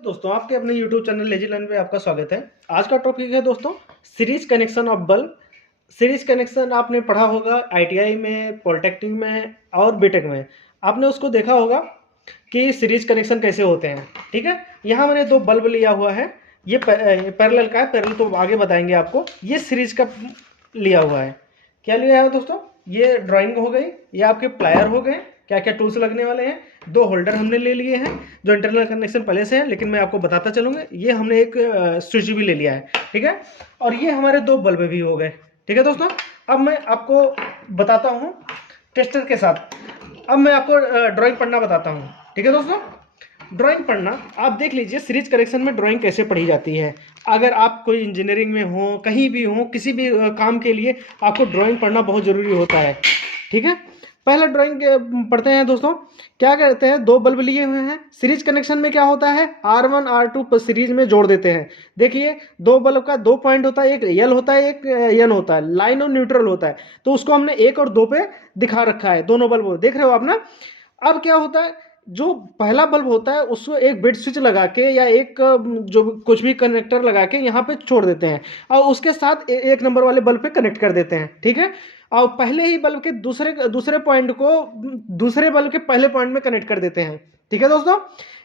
दोस्तों आपके अपने YouTube चैनल लेजी लर्न पे आपका स्वागत है। आज का टॉपिक है दोस्तों series connection of bulb. Series connection आपने पढ़ा होगा आईटीआई में, पॉलिटेक्निक में और बीटेक में। आपने उसको देखा होगा कि सीरीज कनेक्शन कैसे होते हैं। ठीक है, यहाँ मैंने दो बल्ब लिया हुआ है। ये पैरेलल का है, पैरेलल तो आगे बताएंगे आपको। ये सीरीज का लिया हुआ है। क्या लिया है दोस्तों? ये ड्राइंग हो गई, ये आपके प्लायर हो गए, क्या क्या टूल्स लगने वाले हैं। दो होल्डर हमने ले लिए हैं जो इंटरनल कनेक्शन पहले से है, लेकिन मैं आपको बताता चलूँगा। ये हमने एक स्विच भी ले लिया है, ठीक है। और ये हमारे दो बल्ब भी हो गए, ठीक है दोस्तों। अब मैं आपको बताता हूँ टेस्टर के साथ। अब मैं आपको ड्राइंग पढ़ना बताता हूँ, ठीक है दोस्तों। ड्राइंग पढ़ना आप देख लीजिए, सीरीज कनेक्शन में ड्राइंग कैसे पढ़ी जाती है। अगर आप कोई इंजीनियरिंग में हो, कहीं भी हो, किसी भी काम के लिए आपको ड्राइंग पढ़ना बहुत ज़रूरी होता है, ठीक है। पहला ड्राइंग पढ़ते हैं दोस्तों। क्या करते हैं, दो बल्ब लिए हुए हैं। सीरीज कनेक्शन में क्या होता है, R1 R2 सीरीज में जोड़ देते हैं। देखिए, दो बल्ब का दो पॉइंट होता है, एक एल होता है, एक एन होता है, लाइन और न्यूट्रल होता है। तो उसको हमने एक और दो पे दिखा रखा है, दोनों बल्ब देख रहे हो आप ना। अब क्या होता है, जो पहला बल्ब होता है उसको एक बिट स्विच लगा के या एक जो कुछ भी कनेक्टर लगा के यहाँ पे छोड़ देते हैं और उसके साथ एक नंबर वाले बल्ब पे कनेक्ट कर देते हैं, ठीक है। और पहले ही बल्ब के दूसरे दूसरे पॉइंट को दूसरे बल्ब के पहले पॉइंट में कनेक्ट कर देते हैं, ठीक है दोस्तों।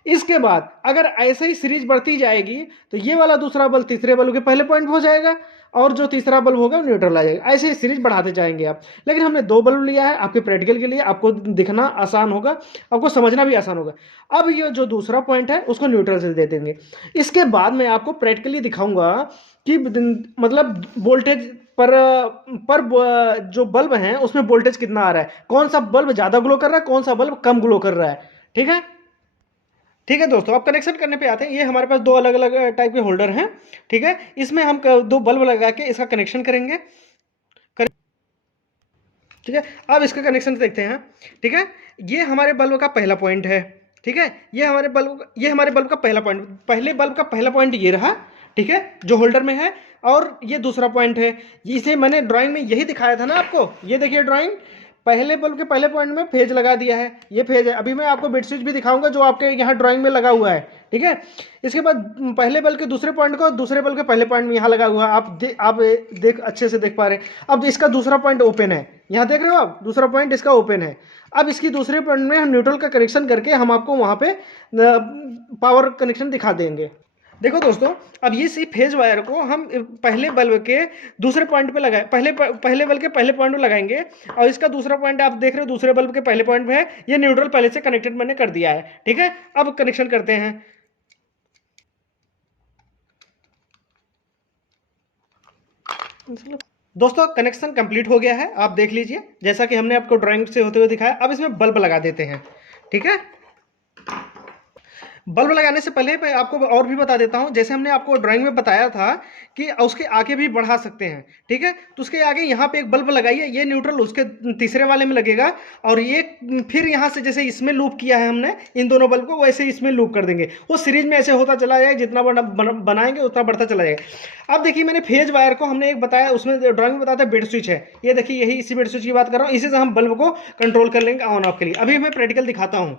इसके बाद अगर ऐसे ही सीरीज बढ़ती जाएगी तो ये वाला दूसरा बल्ब तीसरे बल्ब के पहले पॉइंट हो जाएगा और जो तीसरा बल्ब होगा वो न्यूट्रल आ जाएगा। ऐसे ही सीरीज बढ़ाते जाएंगे आप। लेकिन हमने दो बल्ब लिया है आपके प्रैक्टिकल के लिए, आपको दिखना आसान होगा, आपको समझना भी आसान होगा। अब ये जो दूसरा पॉइंट है उसको न्यूट्रल से दे देंगे। इसके बाद मैं आपको प्रैक्टिकली दिखाऊंगा कि मतलब वोल्टेज पर जो बल्ब है उसमें वोल्टेज कितना आ रहा है, कौन सा बल्ब ज्यादा ग्लो कर रहा है, कौन सा बल्ब कम ग्लो कर रहा है, ठीक है। ठीक है दोस्तों, अब कनेक्शन करने पे आते हैं। ये हमारे पास दो अलग अलग टाइप के होल्डर हैं, ठीक है। इसमें हम दो बल्ब लगा के इसका कनेक्शन करेंगे, ठीक है। अब इसका कनेक्शन देखते हैं, ठीक है। ये हमारे बल्ब का पहला पॉइंट है, ठीक है। ये हमारे बल्ब का पहला पॉइंट, पहले बल्ब का पहला पॉइंट ये रहा, ठीक है, जो होल्डर में है। और ये दूसरा पॉइंट है, इसे मैंने ड्राइंग में यही दिखाया था ना आपको। ये देखिए ड्राइंग, पहले बल्ब के पहले पॉइंट में फेज लगा दिया है, ये फेज है। अभी मैं आपको बिट स्विच भी दिखाऊंगा जो आपके यहाँ ड्राइंग में लगा हुआ है, ठीक है। इसके बाद पहले बल्ब के दूसरे पॉइंट को दूसरे बल्ब के पहले पॉइंट में यहाँ लगा हुआ है। आप देख अच्छे से देख पा रहे हैं। अब इसका दूसरा पॉइंट ओपन है, यहाँ देख रहे हो आप, दूसरा पॉइंट इसका ओपन है। अब इसकी दूसरे पॉइंट में हम न्यूट्रल का कनेक्शन करके हम आपको वहाँ पे पावर कनेक्शन दिखा देंगे। देखो दोस्तों, अब ये सी फेज वायर को हम पहले बल्ब के दूसरे पॉइंट पे लगाए, पहले बल्ब के पहले पॉइंट पे लगाएंगे। और इसका दूसरा पॉइंट आप देख रहे हो दूसरे बल्ब के पहले पॉइंट पे है। ये न्यूट्रल पहले से कनेक्टेड मैंने कर दिया है, ठीक है। अब कनेक्शन करते हैं। दोस्तों कनेक्शन कंप्लीट हो गया है, आप देख लीजिए जैसा कि हमने आपको ड्राइंग से होते हुए दिखाया। अब इसमें बल्ब लगा देते हैं, ठीक है। बल्ब लगाने से पहले मैं आपको और भी बता देता हूं, जैसे हमने आपको ड्राइंग में बताया था कि उसके आगे भी बढ़ा सकते हैं, ठीक है। तो उसके आगे यहाँ पे एक बल्ब लगाइए, ये न्यूट्रल उसके तीसरे वाले में लगेगा। और ये फिर यहाँ से जैसे इसमें लूप किया है हमने इन दोनों बल्ब को, वैसे इसमें लूप कर देंगे। वो सीरीज में ऐसे होता चला जाएगा, जितना बनाएंगे उतना बढ़ता चला जाएगा। अब देखिए, मैंने फेज वायर को हमने एक बताया, उसमें ड्राइंग में बताया था बेड स्विच है। ये देखिए, यही इसी बेड स्विच की बात कर रहा हूँ। इसी से हम बल्ब को कंट्रोल कर लेंगे ऑन ऑफ के लिए। अभी मैं प्रैक्टिकल दिखाता हूँ।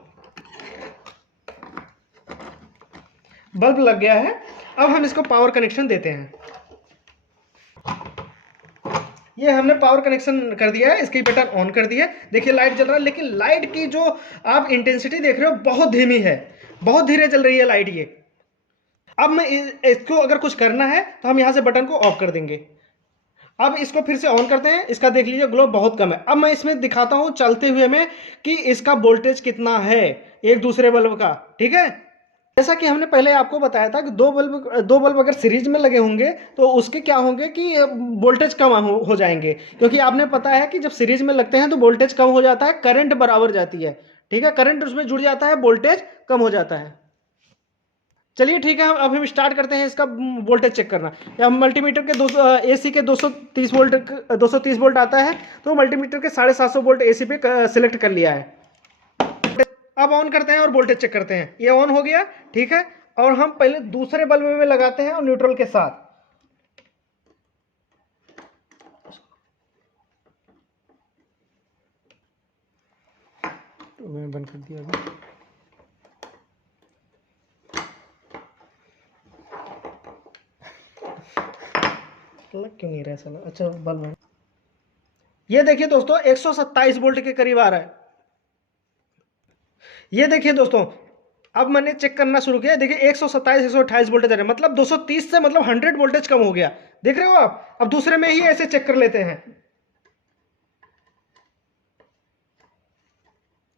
बल्ब लग गया है, अब हम इसको पावर कनेक्शन देते हैं। ये हमने पावर कनेक्शन कर दिया है, इसकी बटन ऑन कर दिया है। देखिए लाइट जल रहा है, लेकिन लाइट की जो आप इंटेंसिटी देख रहे हो बहुत धीमी है, बहुत धीरे जल रही है लाइट ये। अब मैं इसको अगर कुछ करना है तो हम यहां से बटन को ऑफ कर देंगे। अब इसको फिर से ऑन करते हैं, इसका देख लीजिए ग्लो बहुत कम है। अब मैं इसमें दिखाता हूं चलते हुए में कि इसका वोल्टेज कितना है एक दूसरे बल्ब का, ठीक है। जैसा कि हमने पहले आपको बताया था कि दो बल्ब अगर सीरीज में लगे होंगे तो उसके क्या होंगे कि वोल्टेज कम हो जाएंगे। क्योंकि आपने पता है कि जब सीरीज में लगते हैं तो वोल्टेज कम हो जाता है, करंट बराबर जाती है, ठीक है। करंट उसमें जुड़ जाता है, वोल्टेज कम हो जाता है। चलिए ठीक है, अब हम स्टार्ट करते हैं इसका वोल्टेज चेक करना। या मल्टीमीटर के 200 एसी के 230 वोल्ट आता है, तो मल्टीमीटर के 750 वोल्ट एसी पे सिलेक्ट कर लिया है। अब ऑन करते हैं और वोल्टेज चेक करते हैं। ये ऑन हो गया, ठीक है। और हम पहले दूसरे बल्ब में लगाते हैं और न्यूट्रल के साथ। तो मैंने बंद कर दिया अभी। लग क्यों नहीं रहा है साला? अच्छा बल्ब है। ये देखिए दोस्तों 127 वोल्ट के करीब आ रहा है। ये देखिए दोस्तों, अब मैंने चेक करना शुरू किया, देखिए 127 128 वोल्टेज आ रहा है, मतलब 230 से मतलब 100 वोल्टेज कम हो गया। देख रहे हो आप? अब दूसरे में ही ऐसे चेक कर लेते हैं।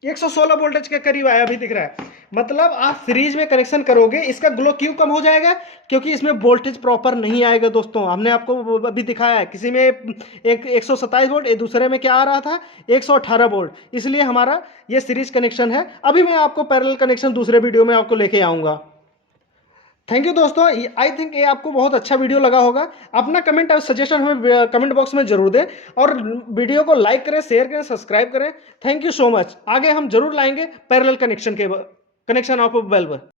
116 वोल्टेज के करीब आया, अभी दिख रहा है। मतलब आप फ्रीज में कनेक्शन करोगे, इसका ग्लो क्यों कम हो जाएगा? क्योंकि इसमें वोल्टेज प्रॉपर नहीं आएगा दोस्तों। हमने आपको अभी दिखाया है, किसी में एक 127 वोल्ट, दूसरे में क्या आ रहा था 118 वोल्ट, इसलिए हमारा ये सीरीज कनेक्शन है। अभी मैं आपको पैरेलल कनेक्शन दूसरे वीडियो में आपको लेके आऊंगा। थैंक यू दोस्तों, आई थिंक ये आपको बहुत अच्छा वीडियो लगा होगा। अपना कमेंट और सजेशन हमें कमेंट बॉक्स में जरूर दें, और वीडियो को लाइक करें, शेयर करें, सब्सक्राइब करें। Thank you so much. आगे हम जरूर लाएंगे पैरेलल कनेक्शन ऑफ बल्ब।